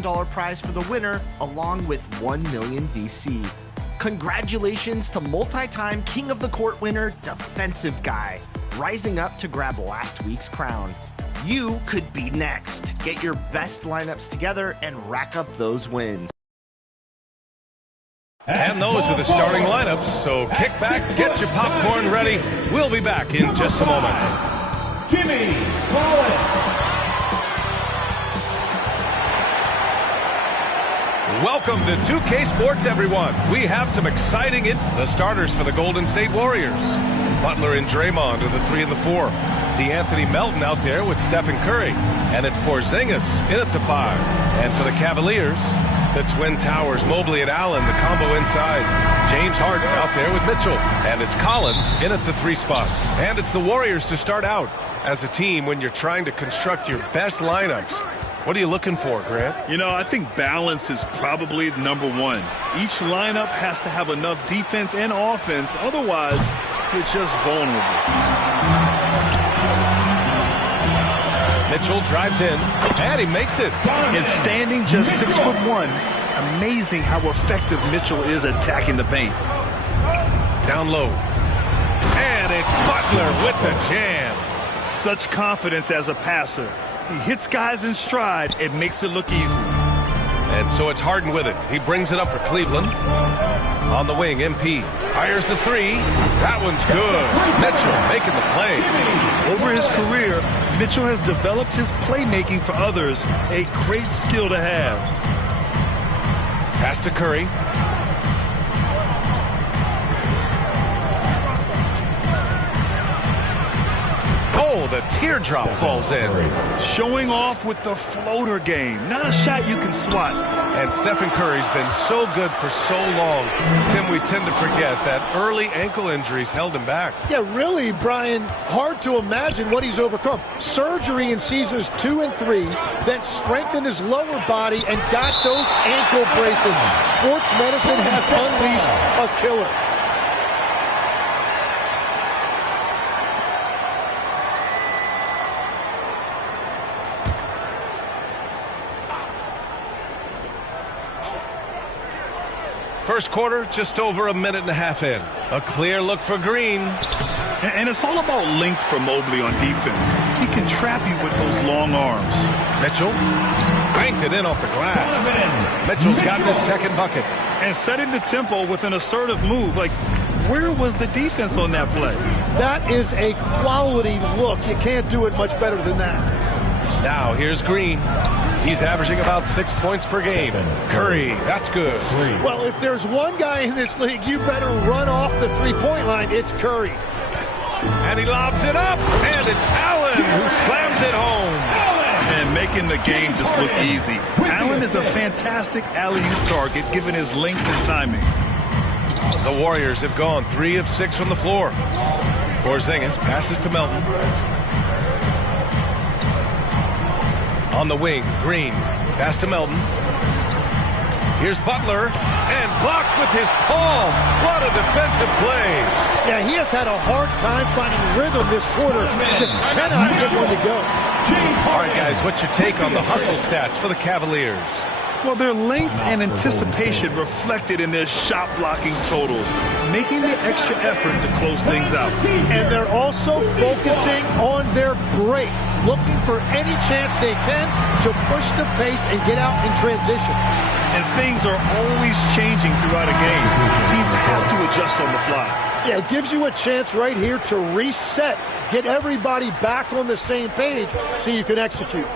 $100,000 prize for the winner, along with $1 million VC. Congratulations to multi-time King of the Court winner, Defensive Guy, rising up to grab last week's crown. You could be next. Get your best lineups together and rack up those wins. And those are the starting lineups, so kick back, get your popcorn ready. We'll be back in just a moment. Jimmy Collins. Welcome to 2K Sports, everyone. We have some exciting the starters for the Golden State Warriors. Butler and Draymond are the 3 and the 4. DeAnthony Melton out there with Stephen Curry. And it's Porzingis in at the 5. And for the Cavaliers, the Twin Towers, Mobley and Allen, the combo inside. James Harden out there with Mitchell. And it's Collins in at the 3 spot. And it's the Warriors to start out. As a team, when you're trying to construct your best lineups, what are you looking for, Grant? You know, I think balance is probably number one. Each lineup has to have enough defense and offense. Otherwise, you're just vulnerable. Mitchell drives in, and he makes it. And standing just 6'1", amazing how effective Mitchell is attacking the paint. Down low. And it's Butler with the jam. Such confidence as a passer. He hits guys in stride. It makes it look easy. And so it's Harden with it. He brings it up for Cleveland. On the wing, MP fires the 3. That one's good. Mitchell making the play. Over his career, Mitchell has developed his playmaking for others. A great skill to have. Pass to Curry. Oh, the teardrop falls in. Showing off with the floater game. Not a shot you can swat. And Stephen Curry's been so good for so long. Tim, we tend to forget that early ankle injuries held him back. Yeah, really, Brian, hard to imagine what he's overcome. Surgery in seasons 2 and 3, then strengthened his lower body and got those ankle braces. Sports medicine has unleashed a killer. First quarter, just over a minute and a half in. A clear look for Green. And it's all about length for Mobley on defense. He can trap you with those long arms. Mitchell banked it in off the glass. Mitchell's got his second bucket. And setting the tempo with an assertive move. Like, where was the defense on that play? That is a quality look. You can't do it much better than that. Now, here's Green. He's averaging about 6 points per game. Curry, that's good. Well, if there's one guy in this league, you better run off the three-point line. It's Curry. And he lobs it up, and it's Allen who slams it home. And making the game just look easy. Allen is a fantastic alley-oop target given his length and timing. The Warriors have gone 3 of 6 from the floor. Porzingis passes to Melton. On the wing, Green. Pass to Melton. Here's Butler. And blocked with his palm. What a defensive play. Yeah, he has had a hard time finding rhythm this quarter. Just cannot get one to go. All right, guys, what's your take on the hustle stats for the Cavaliers? Well, their length and anticipation reflected in their shot blocking totals, making the extra effort to close things out. And they're also focusing on their break, looking for any chance they can to push the pace and get out in transition. And things are always changing throughout a game. Teams have to adjust on the fly. Yeah, it gives you a chance right here to reset, get everybody back on the same page so you can execute.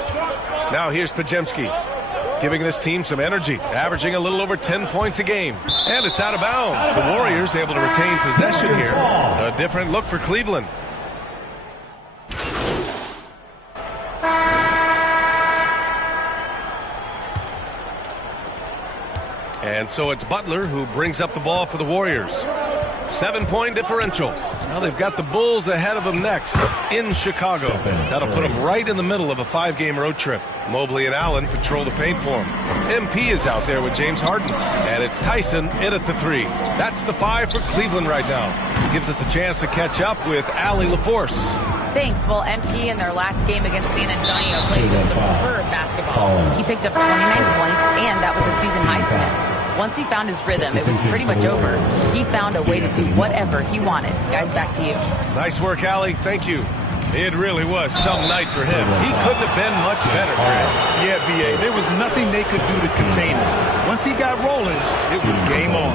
Now here's Podziemski, giving this team some energy, averaging a little over 10 points a game. And it's out of bounds. The Warriors able to retain possession here. A different look for Cleveland. And so it's Butler who brings up the ball for the Warriors. 7-point differential. Now they've got the Bulls ahead of them next in Chicago. That'll put them right in the middle of a 5-game road trip. Mobley and Allen patrol the paint for him. MP is out there with James Harden. And it's Tyson in at the 3. That's the 5 for Cleveland right now. Gives us a chance to catch up with Allie LaForce. Thanks. Well, MP in their last game against San Antonio played some superb basketball. He picked up 29 points, and that was a season high for him. Once he found his rhythm, it was pretty much over. He found a way to do whatever he wanted. Guys, back to you. Nice work, Allie. Thank you. It really was some night for him. He couldn't have been much better, Greg. Yeah, B.A. There was nothing they could do to contain him. Once he got rolling, it was game on.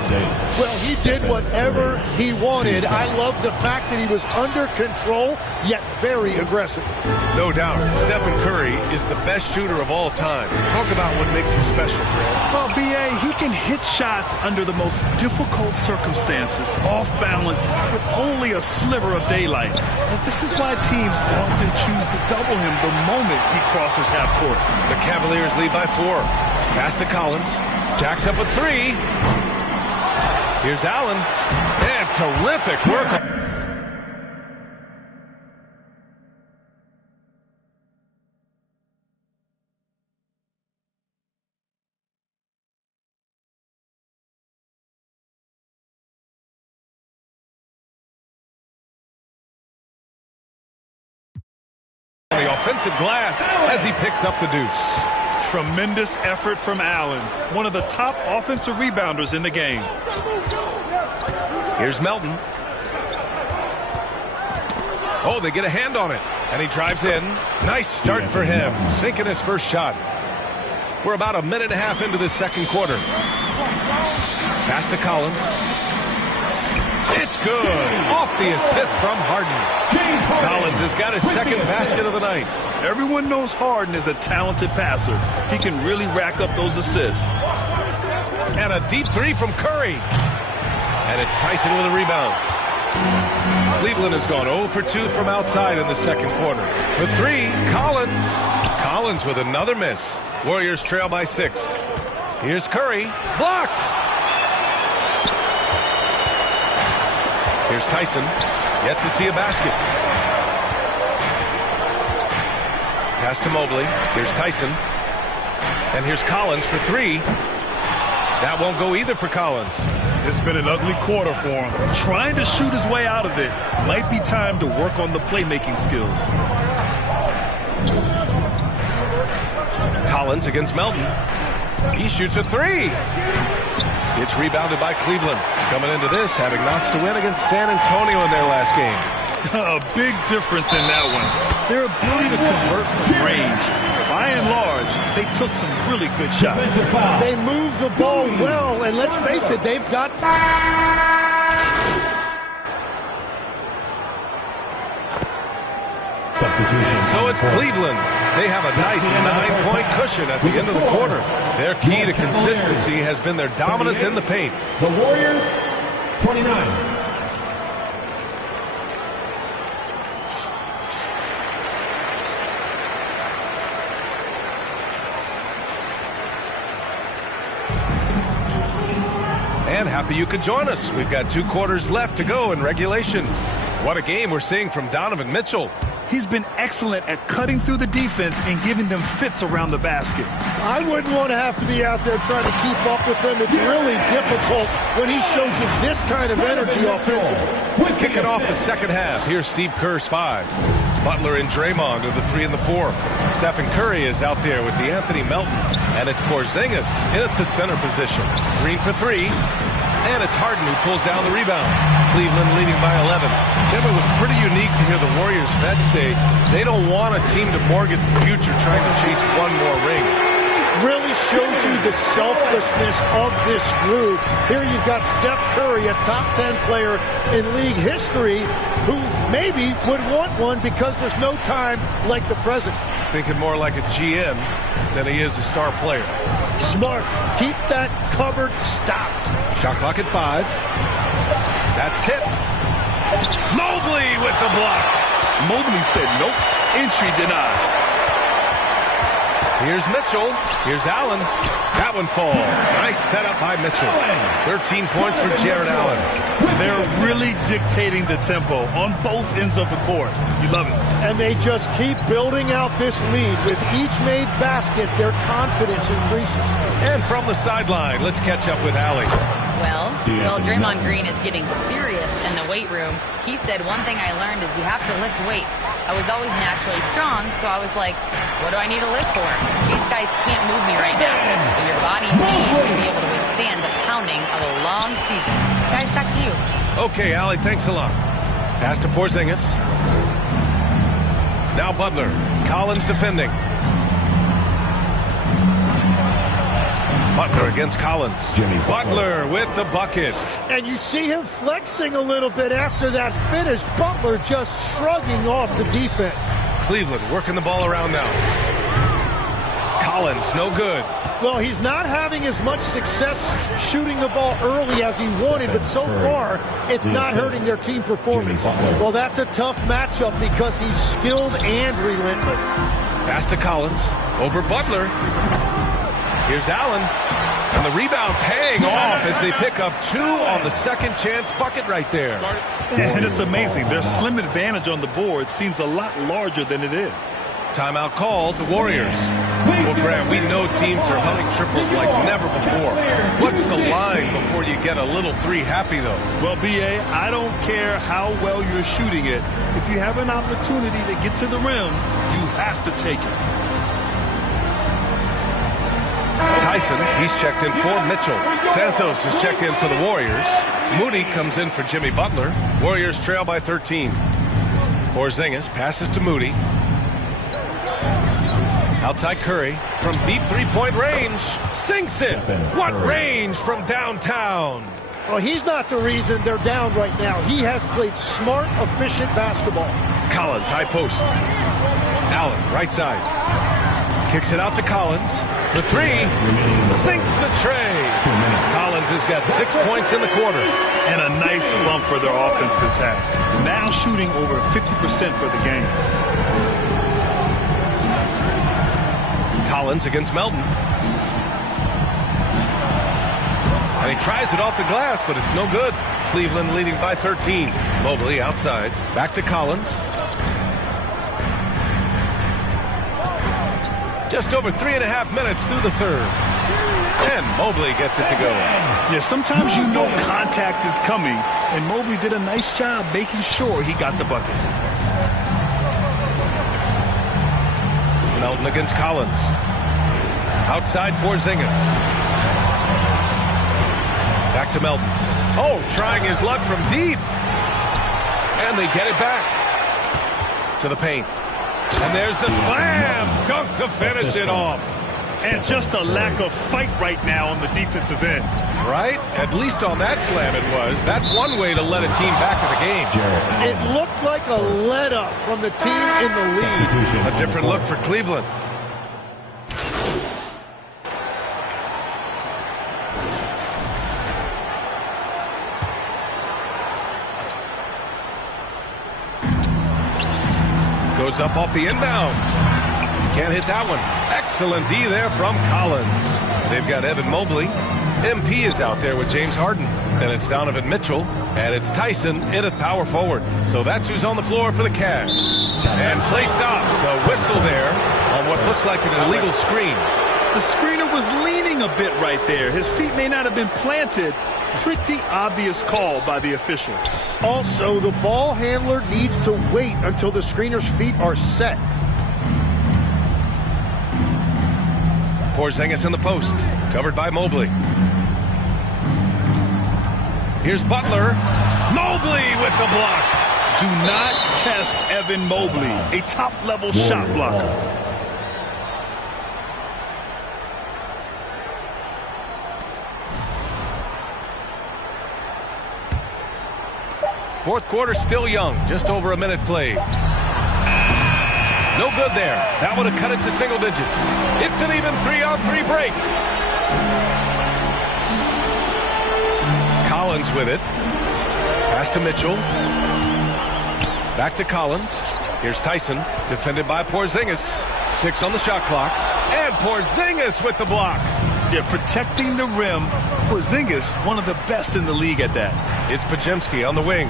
Well, he did whatever he wanted. I love the fact that he was under control, yet very aggressive. No doubt, Stephen Curry is the best shooter of all time. Talk about what makes him special, Greg. Well, B.A., he can hit shots under the most difficult circumstances, off balance, with only a sliver of daylight. And this is why teams often choose to double him the moment he crosses half court. The Cavaliers lead by 4. Pass to Collins. Jacks up a 3. Here's Allen. And terrific work. On the offensive glass as he picks up the deuce. Tremendous effort from Allen, one of the top offensive rebounders in the game. Here's Melton. Oh, they get a hand on it, and he drives in. Nice start for him, sinking his first shot. We're about a minute and a half into this second quarter. Pass to Collins. It's good. Off the assist from Harden. Collins has got his second basket of the night. Everyone knows Harden is a talented passer. He can really rack up those assists. And a deep 3 from Curry. And it's Tyson with a rebound. Cleveland has gone 0 for 2 from outside in the second quarter. For 3, Collins. Collins with another miss. Warriors trail by 6. Here's Curry. Blocked. Here's Tyson. Yet to see a basket. Pass to Mobley. Here's Tyson. And here's Collins for 3. That won't go either for Collins. It's been an ugly quarter for him. Trying to shoot his way out of it. Might be time to work on the playmaking skills. Collins against Melton. He shoots a 3. It's rebounded by Cleveland. Coming into this, having knocks to win against San Antonio in their last game. A big difference in that one. Their ability to convert from range. By and large, they took some really good shots. They move the ball well, and let's face it, they've got... So it's Cleveland. They have a nice 9-point cushion at the end of the quarter. Their key to consistency has been their dominance in the paint. The Warriors, 29. And happy you could join us. We've got 2 quarters left to go in regulation. What a game we're seeing from Donovan Mitchell. He's been excellent at cutting through the defense and giving them fits around the basket. I wouldn't want to have to be out there trying to keep up with them. It's really difficult when he shows you this kind of energy offensively. Kicking off the second half. Here's Steve Kerr's 5. Butler and Draymond are the 3 and the 4. Stephen Curry is out there with Anthony Melton. And it's Porzingis in at the center position. Green for 3. And it's Harden who pulls down the rebound. Cleveland leading by 11. Tim, it was pretty unique to hear the Warriors vets say they don't want a team to mortgage the future trying to chase one more ring. Really shows you the selflessness of this group. Here you've got Steph Curry, a top 10 player in league history, who maybe would want one because there's no time like the present. Thinking more like a GM than he is a star player. Smart. Keep that cupboard stocked. Shot clock at 5. That's tipped. Mobley with the block. Mobley said nope. Entry denied. Here's Mitchell. Here's Allen. That one falls. Nice setup by Mitchell. 13 points for Jared Allen. They're really dictating the tempo on both ends of the court. You love it. And they just keep building out this lead. With each made basket, their confidence increases. And from the sideline, let's catch up with Allie. Well, Draymond Green is getting serious in the weight room. He said, one thing I learned is you have to lift weights. I was always naturally strong, so I was like, what do I need to lift for? These guys can't move me right now. But your body needs to be able to withstand the pounding of a long season. Guys, back to you. Okay, Allie, thanks a lot. Pass to Porzingis. Now Butler. Collins defending. Butler against Collins. Butler with the bucket. And you see him flexing a little bit after that finish. Butler just shrugging off the defense. Cleveland working the ball around now. Collins, no good. Well, he's not having as much success shooting the ball early as he wanted, but so far, it's not hurting their team performance. Well, that's a tough matchup because he's skilled and relentless. Pass to Collins. Over Butler. Here's Allen. And the rebound paying off as they pick up 2 on the second chance bucket right there. And it's amazing. Their slim advantage on the board seems a lot larger than it is. Timeout called, the Warriors. Well, Graham, we know teams are hunting triples like never before. What's the line before you get a little 3 happy, though? Well, B.A., I don't care how well you're shooting it. If you have an opportunity to get to the rim, you have to take it. Tyson, he's checked in for Mitchell. Santos is checked in for the Warriors. Moody comes in for Jimmy Butler. Warriors trail by 13. Porzingis passes to Moody. Outside Curry from deep three-point range. Sinks it. What range from downtown? Well, he's not the reason they're down right now. He has played smart, efficient basketball. Collins, high post. Allen, right side. Kicks it out to Collins. The 3. Sinks the tray. Collins has got 6 points in the quarter. And a nice bump for their offense this half. Now shooting over 50% for the game. Collins against Melton. And he tries it off the glass, but it's no good. Cleveland leading by 13. Mobley outside. Back to Collins. Just over 3.5 minutes through the third. And Mobley gets it to go. Yeah, sometimes you know contact is coming, and Mobley did a nice job making sure he got the bucket. Melton against Collins. Outside Porzingis. Back to Melton. Oh, trying his luck from deep. And they get it back. To the paint. And there's the slam dunk to finish it off. And just a lack of fight right now on the defensive end. Right? At least on that slam it was. That's one way to let a team back in the game. It looked like a let-up from the team in the lead. A different look for Cleveland. Goes up off the inbound. Can't hit that one. Excellent D there from Collins. They've got Evan Mobley. MP is out there with James Harden. And it's Donovan Mitchell. And it's Tyson in at power forward. So that's who's on the floor for the Cavs. And play stops. A whistle there on what looks like an illegal screen. The screener was leaning a bit right there. His feet may not have been planted. Pretty obvious call by the officials. Also, the ball handler needs to wait until the screener's feet are set. Porzingis in the post, covered by Mobley. Here's Butler. Mobley with the block. Do not test Evan Mobley, a top-level shot blocker. Fourth quarter still young, just over a minute played. No good there. That would have cut it to single digits. It's an even 3-on-3 break. Collins with it. Pass to Mitchell. Back to Collins. Here's Tyson, defended by Porzingis. 6 on the shot clock. And Porzingis with the block. Yeah, protecting the rim. Porzingis, one of the best in the league at that. It's Pajemski on the wing.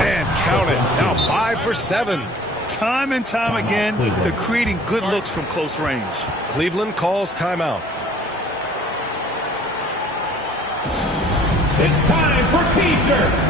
And count it. Now 5 for 7. Time and time again, they're creating good looks from close range. Cleveland calls timeout. It's time for T-shirts.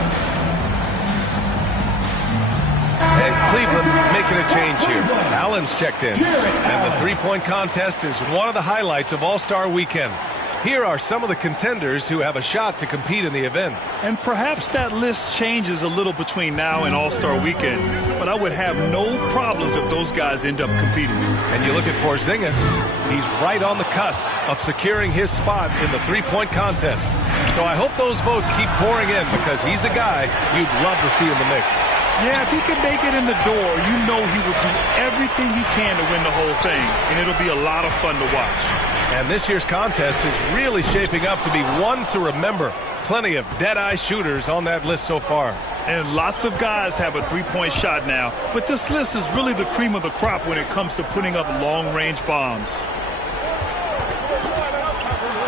And Cleveland making a change here. Allen's checked in. And the three-point contest is one of the highlights of All-Star Weekend. Here are some of the contenders who have a shot to compete in the event. And perhaps that list changes a little between now and All-Star Weekend, but I would have no problems if those guys end up competing. And you look at Porzingis, he's right on the cusp of securing his spot in the three-point contest. So I hope those votes keep pouring in because he's a guy you'd love to see in the mix. Yeah, if he can make it in the door, you know he will do everything he can to win the whole thing, and it'll be a lot of fun to watch. And this year's contest is really shaping up to be one to remember. Plenty of dead-eye shooters on that list so far. And lots of guys have a three-point shot now, but this list is really the cream of the crop when it comes to putting up long-range bombs.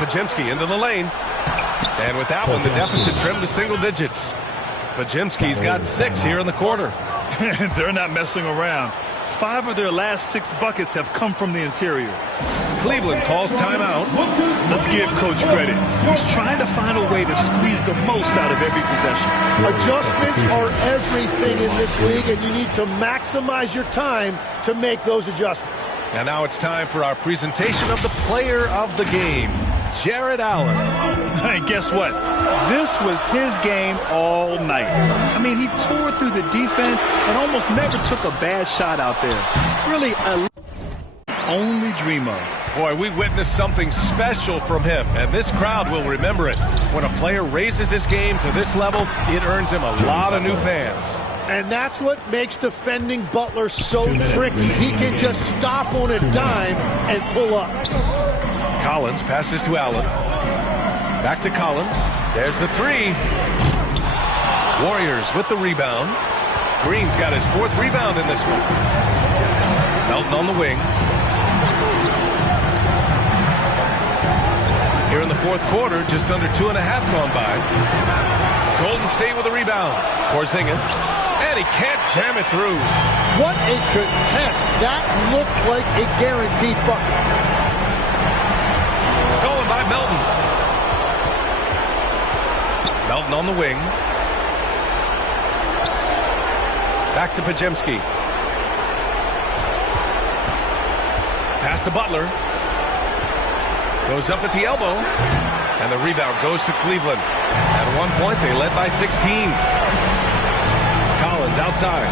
Podziemski into the lane. And with that one, the deficit trimmed to single digits. Podziemski's got 6 here in the quarter. They're not messing around. 5 of their last 6 buckets have come from the interior. Cleveland calls timeout. Let's give Coach credit. He's trying to find a way to squeeze the most out of every possession. Adjustments are everything in this league, and you need to maximize your time to make those adjustments. And now it's time for our presentation of the player of the game, Jarrett Allen. And guess what? This was his game all night. I mean, he tore through the defense and almost never took a bad shot out there. Really, only dream of. Boy, we witnessed something special from him, and this crowd will remember it. When a player raises his game to this level, it earns him a lot of new fans. And that's what makes defending Butler so tricky. He can just stop on a dime and pull up. Collins passes to Allen. Back to Collins. There's the 3. Warriors with the rebound. Green's got his 4th rebound in this one. Melton on the wing. Here in the 4th quarter, just under 2.5 gone by. Golden State with a rebound. Porzingis. And he can't jam it through. What a contest. That looked like a guaranteed bucket. Stolen by Melton. Melton on the wing. Back to Podziemski. Pass to Butler. Goes up at the elbow. And the rebound goes to Cleveland. At one point, they led by 16. Collins outside.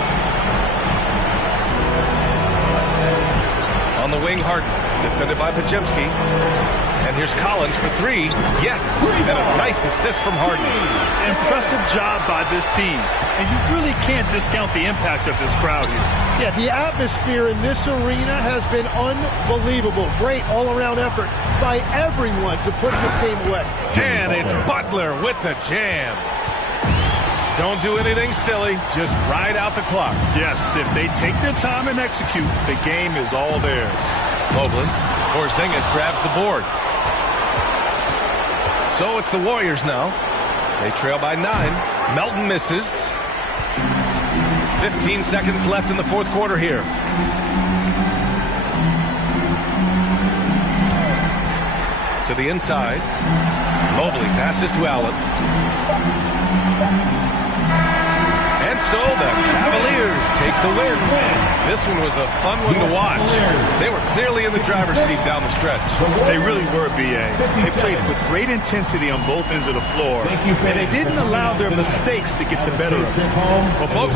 On the wing, Harden. Defended by Podziemski. And here's Collins for 3. Yes! And a nice assist from Harden. Impressive job by this team. And you really can't discount the impact of this crowd here. Yeah, the atmosphere in this arena has been unbelievable. Great all-around effort by everyone to put this game away. And it's Butler with the jam. Don't do anything silly. Just ride out the clock. Yes, if they take their time and execute, the game is all theirs. Moblin. Porzingis grabs the board. So it's the Warriors now. They trail by 9. Melton misses. 15 seconds left in the 4th quarter here. To the inside. Mobley passes to Allen. And so the Cavaliers take the win. This one was a fun one to watch. They were clearly in the driver's seat down the stretch. They really were, B.A. They played with great intensity on both ends of the floor, and they didn't allow their mistakes to get the better of them. Well, folks,